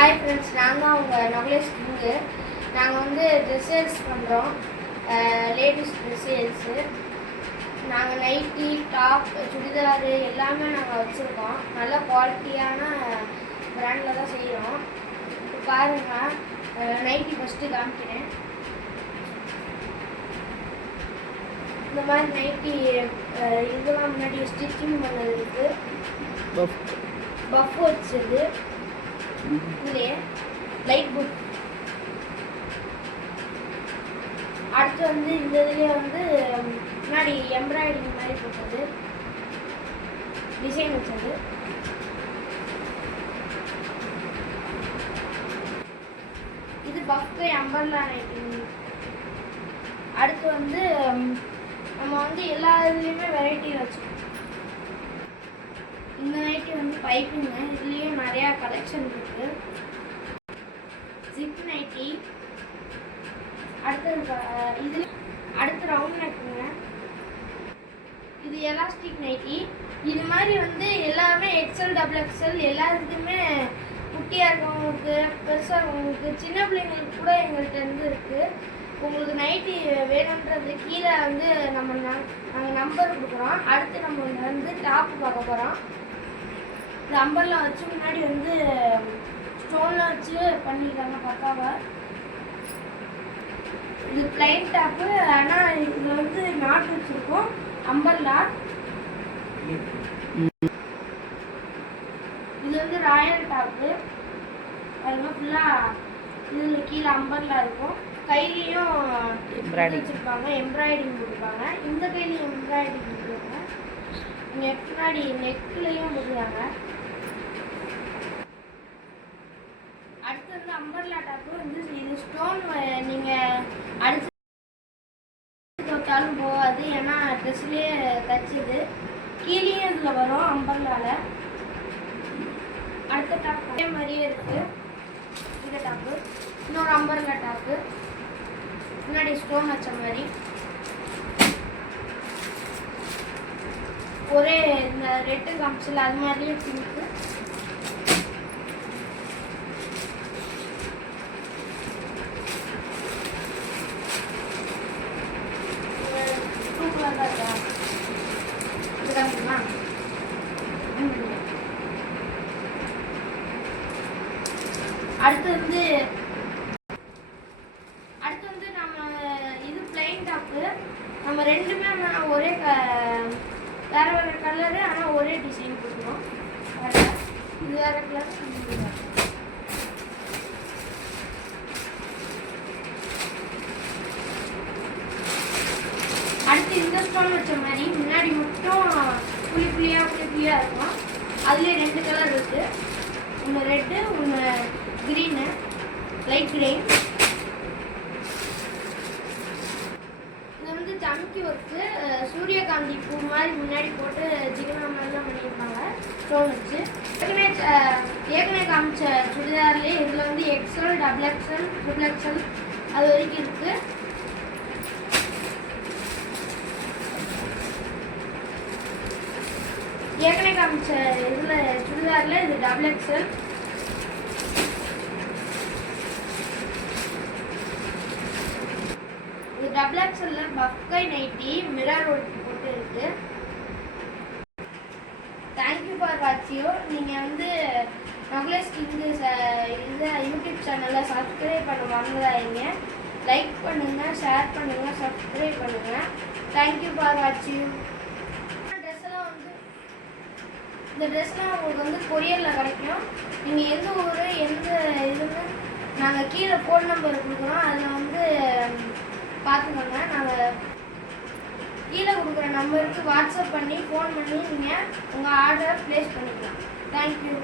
Hi friends, நாங்கள் உங்கள் நவலேஷ் king. நாங்கள் வந்து ட்ரெஸ் சேல்ஸ் பண்ணுறோம், லேடிஸ் ட்ரெஸ் சேல்ஸு. நாங்கள் நைட்டி, டாப், சுடிதாரு எல்லாமே நாங்கள் வச்சுருக்கோம். நல்ல குவாலிட்டியான பிராண்டில் தான் செய்கிறோம். இப்போ பாருங்கள், நைட்டி ஃபஸ்ட்டு காமிக்கிறேன். இந்த மாதிரி நைட்டி இதெல்லாம் முன்னாடி ஸ்டிச்சிங் பண்ணது இருக்குது, பஃப் வச்சது இதுலேயே லைட் புக். அடுத்து வந்து இந்த இதுலேயே வந்து முன்னாடி எம்ப்ராய்டிங் மாதிரி போட்டது, டிசைன் வச்சது. இது பஃப் அம்பர்லா நைட்டி. அடுத்து வந்து நம்ம வந்து எல்லா இதுலேயுமே வெரைட்டி வச்சுக்கோம். இந்த நைட்டி வந்து பைப்பிங்க, இதுலேயும் நிறையா கலெக்ஷன் இருக்குது. Zip nighty. அடுத்து ரவுண்ட் நெக்குங்க. இது எலாஸ்டிக் நைட்டி. இது மாதிரி வந்து எல்லாமே எக்ஸ்எல், டபுள் எக்ஸ்எல் எல்லாத்துக்குமே, குட்டியாக இருக்கவங்களுக்கு, பெருசாக இருக்கவங்களுக்கு, சின்ன பிள்ளைங்களுக்கு கூட எங்கள்கிட்ட இருந்து இருக்குது. உங்களுக்கு நைட்டி வேணுன்றது கீழே வந்து நாங்கள் நம்பர் கொடுக்குறோம். அடுத்து நம்ம வந்து டாப்பு பார்க்க போகிறோம். நம்பர்லாம் வச்சு முன்னாடி வந்து ஸ்டோன்லாம் வச்சு பண்ணியிருக்காங்க பக்காவா. இது பிளைன் டாப்பு, ஆனால் இதில் வந்து நாட் வச்சுருக்கோம் அம்பர்லா. இது வந்து ராயல் டாப்பு. அதெல்லாம் ஃபுல்லாக இதில் கீழே அம்பர்லா இருக்கும். கையிலையும் வச்சுருப்பாங்க, எம்ப்ராய்டிங் போட்டுருப்பாங்க. இந்த கையிலையும் எம்ப்ராய்டிங் போட்டுருவாங்க. முன்னாடி நெக்லையும் போட்டுருக்காங்க. அடுத்து வந்து அம்பர்லா டாப்பு வந்து இது ஸ்டோன் நீங்கள் அடிச்சு போட்டாலும் போகாது, ஏன்னா ட்ரெஸ்லேயே தச்சுது. கீழேயும் இதில் வரும் அம்பர்லாவில். அடுத்த டாப் அதே மாதிரியே இருக்குது. இந்த டாப்பு இன்னொரு அம்பர்லா டாப்பு, முன்னாடி ஸ்டோன் வச்ச மாதிரி. ஒரே இந்த ரெட்டு காமிச்சில் அது மாதிரியே பிங்க்கு. அடுத்து வந்து நம்ம இது பிளைன் டாப்பு. நம்ம ரெண்டுமே ஒரே வேற வேற கலரு, ஆனால் ஒரே டிசைன் போட்டுருவோம். இது வேற கலர். அடுத்து இந்த ஸ்டோன் வச்ச மாதிரி முன்னாடி மட்டும் புளியா இருக்கும். அதுலேயே 2 கலர் இருக்குது. ஒன்று ரெட்டு, ஒன்று க்ரீனு, லைட் க்ரீன். இது வந்து சம்கி ஒர்க்கு, சூரியகாந்தி பூ மாதிரி முன்னாடி போட்டு ஜிகனா மாதிரிலாம் பண்ணியிருப்பாங்க ஸ்டோன் வச்சு. ஏற்கனவே காமிச்ச சுடிதார்லேயே இதில் வந்து XL, double XL, triple XL அது வரைக்கும் இருக்குது. ஏற்கனவே காமிச்ச இதில் சுடிதாரில் இது டபுள் எக்ஸ்எல். இது டபுள் எக்ஸ்எல்ல பஃப்கை நைட்டி மிரர் ஒர்க் போட்டு இருக்கு. தேங்க்யூ ஃபார் வாட்சிங். நீங்கள் வந்து நவலேஷ் கிங்கு இந்த யூடியூப் சேனலை சப்ஸ்கிரைப் பண்ண மறந்துடாதீங்க. லைக் பண்ணுங்கள், ஷேர் பண்ணுங்கள், சப்ஸ்கிரைப் பண்ணுங்கள். தேங்க்யூ ஃபார் வாட்சிங். இந்த ட்ரெஸ்லாம் உங்களுக்கு வந்து கொரியரில் கிடைக்கும். நீங்கள் எந்த ஊர், எந்த இதுன்னு நாங்கள் கீழே ஃபோன் நம்பர் கொடுக்குறோம், அதில் வந்து பார்த்துக்கோங்க. நாங்கள் கீழே கொடுக்குற நம்பருக்கு வாட்ஸ்அப் பண்ணி ஃபோன் பண்ணி நீங்கள் உங்கள் ஆர்டர் ப்ளேஸ் பண்ணிக்கலாம். தேங்க்யூ.